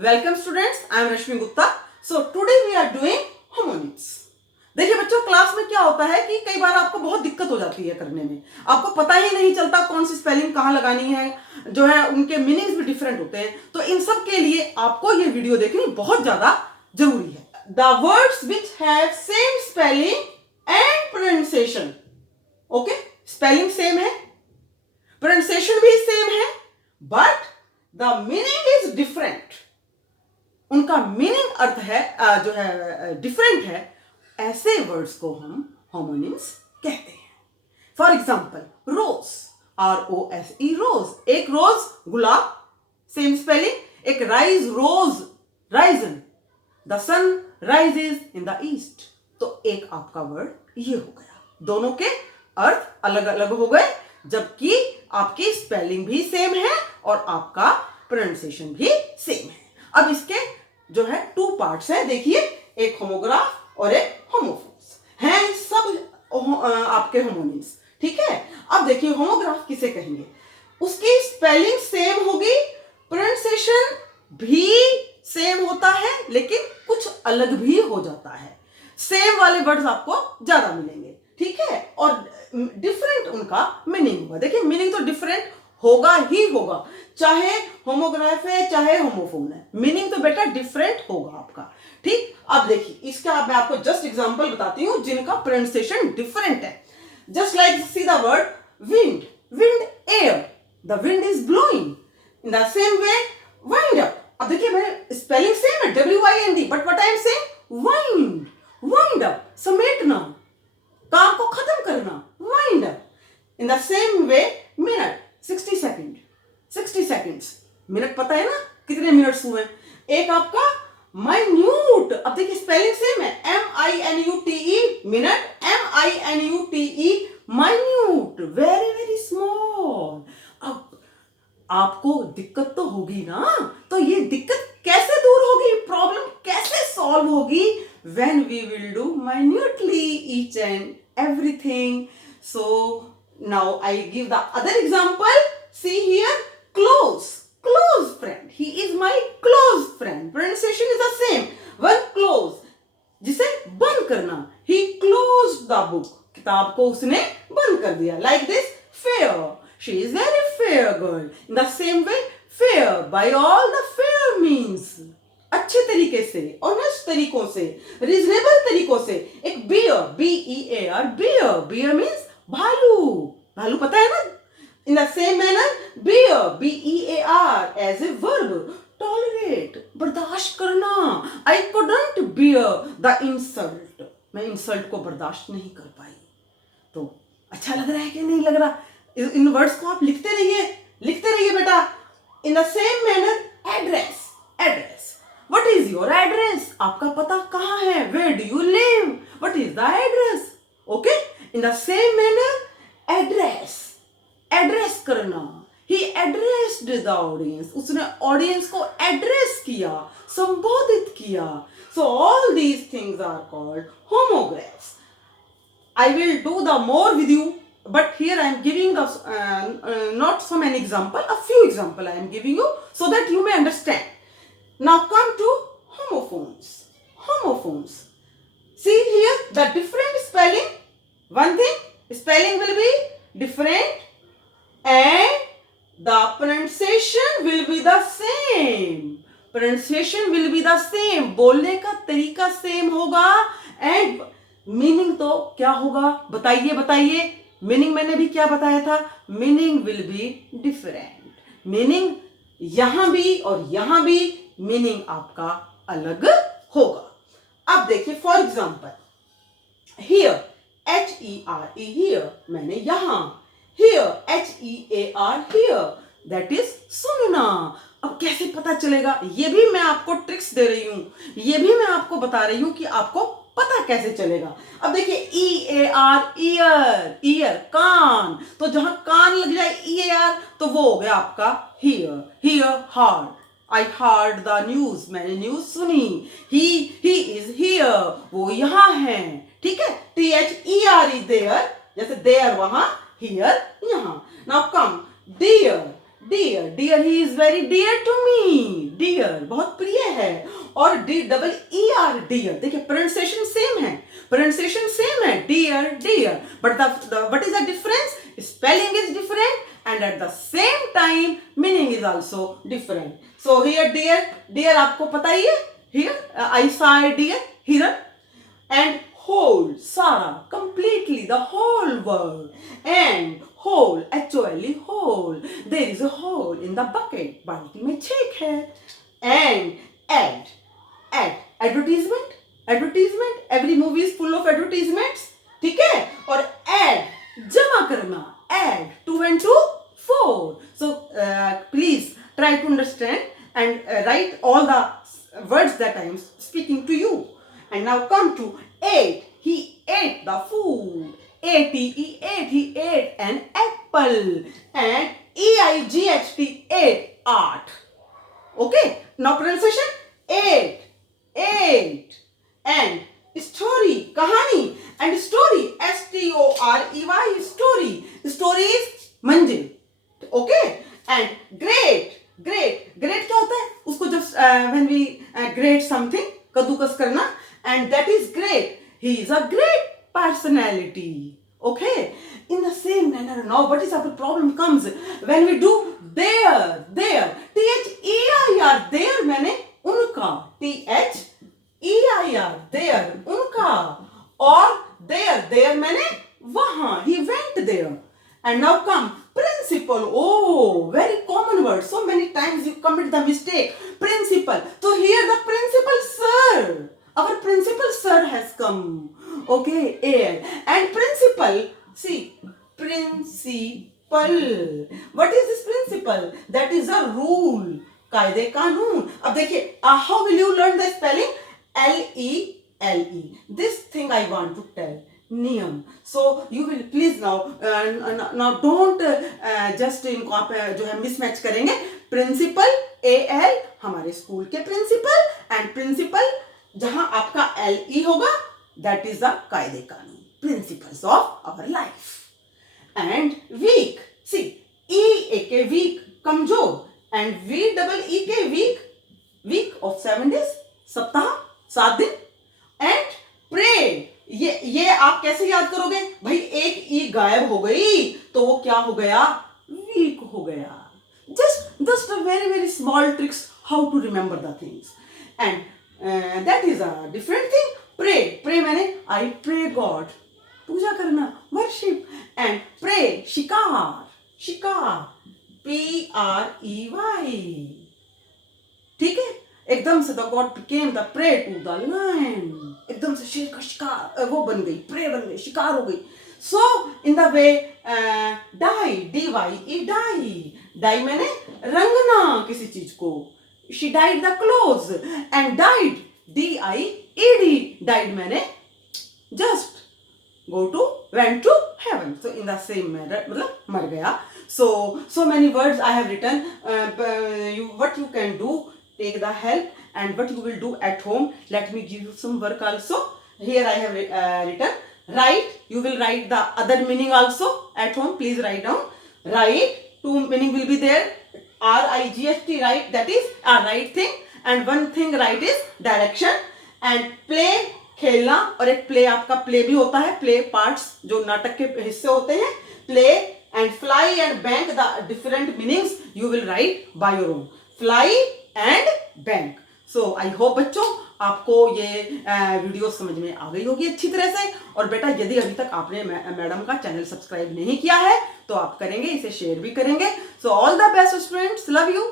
Welcome students, I am Rashmi Gupta. So today we are doing homonyms. देखिए बच्चों, class में क्या होता है कि कई बार आपको बहुत दिक्कत हो जाती है करने में। आपको पता ही नहीं चलता कौन सी स्पेलिंग कहाँ लगानी है, जो है उनके मीनिंग्स भी डिफरेंट होते हैं। तो इन सब के लिए आपको ये वीडियो देखनी बहुत ज्यादा जरूरी है। The words which have same spelling and pronunciation. Okay, spelling same है, प्रोनाउंसिएशन भी सेम है, but the meaning is different. उनका मीनिंग अर्थ है जो है डिफरेंट है। ऐसे वर्ड्स को हम होमोनिम्स कहते हैं। For example rose, ROSE rose, एक रोज गुलाब, सेम स्पेलिंग। एक rise rose risen, the sun rises in the east. तो एक आपका वर्ड ये हो गया, दोनों के अर्थ अलग अलग हो गए, जबकि आपकी स्पेलिंग भी सेम है और आपका प्रोनाउंसिएशन भी सेम है। अब इसके जो है टू पार्ट्स हैं, देखिए, एक होमोग्राफ और एक होमोफोन्स हैं, सब आपके होमोनिम्स। ठीक है, अब देखिए होमोग्राफ किसे कहेंगे? उसकी स्पेलिंग सेम होगी, प्रोनाउंसिएशन भी सेम होता है, लेकिन कुछ अलग भी हो जाता है। सेम वाले वर्ड्स आपको ज्यादा मिलेंगे, ठीक है, और डिफरेंट उनका मीनिंग होगा। देखिए मीनिंग तो डिफरेंट होगा ही होगा, चाहे होमोग्राफ है चाहे होमोफोन है, मीनिंग तो बेटा डिफरेंट होगा आपका। ठीक, अब देखिए इसका मैं आपको जस्ट एग्जांपल बताती हूं जिनका प्रोनाउंसिएशन डिफरेंट है। Just like see the word wind, wind air, the wind is blowing. In the same way wind up, अब देखिए मेरे स्पेलिंग सेम है, WIND, but what I am saying wind, wind up, समेटना, काम को खत्म करना, wind up. In the same way minute, 60 second, 60 seconds, minute पता है ना कितने मिनट्स हुए। एक आपका माइन्यूट, अब देखिए स्पेलिंग सेम है, MINUTE minute, MINUTE minute, very very small. अब आपको दिक्कत तो होगी ना, तो ये दिक्कत कैसे दूर होगी, प्रॉब्लम कैसे सॉल्व होगी? when we will do minutely each and everything. So now I give the other example. See here, close, close friend, he is my close friend, pronunciation is the same. One close, जिसे बंद करना, he closed the book, किताब को उसने बंद कर दिया। Like this, fair, she is very fair girl. In the same way, fair, by all the fair means, अच्छे तरीके से, ऑनेस्ट तरीकों से, रीजनेबल तरीकों से। एक bear, BEAR, bear, bear means भालू, भालू पता है ना। In the same manner bear, BEAR as a verb, tolerate, बर्दाश्त करना। I couldn't bear the insult, मैं इंसल्ट को बर्दाश्त नहीं कर पाई। तो अच्छा लग रहा है कि नहीं लग रहा? इन वर्ड्स को आप लिखते रहिए, लिखते रहिए बेटा। इन the same manner address, address, What is your address? आपका पता कहाँ है? Where do you live? What is the address? Okay? In the same manner, address, address करना। He addressed the audience. उसने audience को address किया, संबोधित किया। So all these things are called homographs. I will do the more with you, but here I am giving the not so many example, a few example I am giving you so that you may understand. Now come to homophones. Homophones. See here the different spelling. One thing, spelling will be different and the pronunciation will be the same. Pronunciation will be the same. बोलने का तरीका same होगा and meaning तो क्या होगा? बताइए बताइए। Meaning मैंने भी क्या बताया था? Meaning will be different. Meaning यहां भी और यहां भी मीनिंग आपका अलग होगा। अब देखिए for example here, HERE, here, मैंने यहां, here, HEAR, here, that is सुनना। अब कैसे पता चलेगा? ये भी मैं आपको ट्रिक्स दे रही हूं, ये भी मैं आपको बता रही हूं कि आपको पता कैसे चलेगा। अब देखिए EAR, ईयर, ईयर कान, तो जहां कान लग जाए EAR तो वो हो गया आपका here, here hard, I heard the news, मैंने न्यूज सुनी। he is here, वो यहाँ है। ठीक है, THERE there, जैसे there वहां, here यहाँ। Now come dear, dear, dear he is very dear to me, dear बहुत प्रिय है। और D double E R, dear, देखिए प्रोनाउंसिएशन सेम है, प्रोनाउंसिएशन सेम है, dear dear, but the what is the difference, spelling is different and at the same time meaning is also different. So here dear, dear आपको पता ही है, here I saw a deer, here, and whole, Sarah, completely the whole world, and whole, actually whole, there is a hole in the bucket, बाल्टी में छेद है, and ad, ad, advertisement, advertisement, every movie is full of advertisements, ठीक है, और ad जमा करना, add 2 and 2 4. So please try to understand and write all the words that I am speaking to you. And now come to ate. He ate the food. Ate, he ate, he ate an apple. And EIGHT, ate, art. Okay, now pronunciation, ate, ate. And story, kahani, and story, STOREY, story. Story is मंजिल, okay. And great, great, great क्या होता है, उसको जब when we great something, कद्दूकस करना, and that is great, he is a great personality, okay. In the same manner now what is our problem comes when we do there, their, THEIR, their मैंने उनका, THEIR, there उनका, और there, there मैंने वहां, he went there. And now come principal. Oh, very common word. So many times you commit the mistake. Principal. So here the principal sir. Our principal sir has come. Okay, and principal. See, principal. What is this principal? That is a rule. कायदे कानून. अब देखिए, how will you learn the spelling? LELE. This thing I want to tell. नियम. So you will please now don't just इनको आप जो है mismatch करेंगे. प्रिंसिपल AL हमारे स्कूल के प्रिंसिपल, एंड प्रिंसिपल जहां आपका LE होगा, दैट इज द कायदे कानून, principles of our life. And weak, C E के वीक कमजोर, एंड VEE के वीक, वीक ऑफ 7 days, सप्ताह 7 दिन. एंड प्रे, ये आप कैसे याद करोगे भाई, एक ई गायब हो गई तो वो क्या हो गया, वीक हो गया. Just a very very small tricks how to remember the things, and that is a different thing. Pray, pray मैंने आई प्रे गॉड, पूजा करना, वर्शिप. एंड प्रे, शिकार, शिकार, PREY, ठीक है. एकदम से the god became the prey to the lion, एकदम से शेर का शिकार वो बन गई, प्रे बन गई, शिकार हो गई. So in the way dye, DYE, dye, dye मैंने रंगना किसी चीज को, she dyed the clothes, and died, DIED, died मैंने just go to, went to heaven. So in the same manner, मतलब मर गया. So many words I have written. What you can do, take the help, and what you will do at home. Let me give you some work also. Here I have written, write. You will write the other meaning also at home. Please write down. Write, two meaning will be there. RIGHT, right, that is a right thing, and one thing right is direction. And play, खेलना, और एक play आपका play भी होता है, play parts जो नाटक के हिस्से होते हैं, play. And fly and bank, the different meanings you will write by your own, fly and bank. So I hope बच्चों आपको ये वीडियो समझ में आ गई होगी अच्छी तरह से. और बेटा यदि अभी तक आपने मैडम का चैनल सब्सक्राइब नहीं किया है तो आप करेंगे, इसे शेयर भी करेंगे. So all the best students, love you.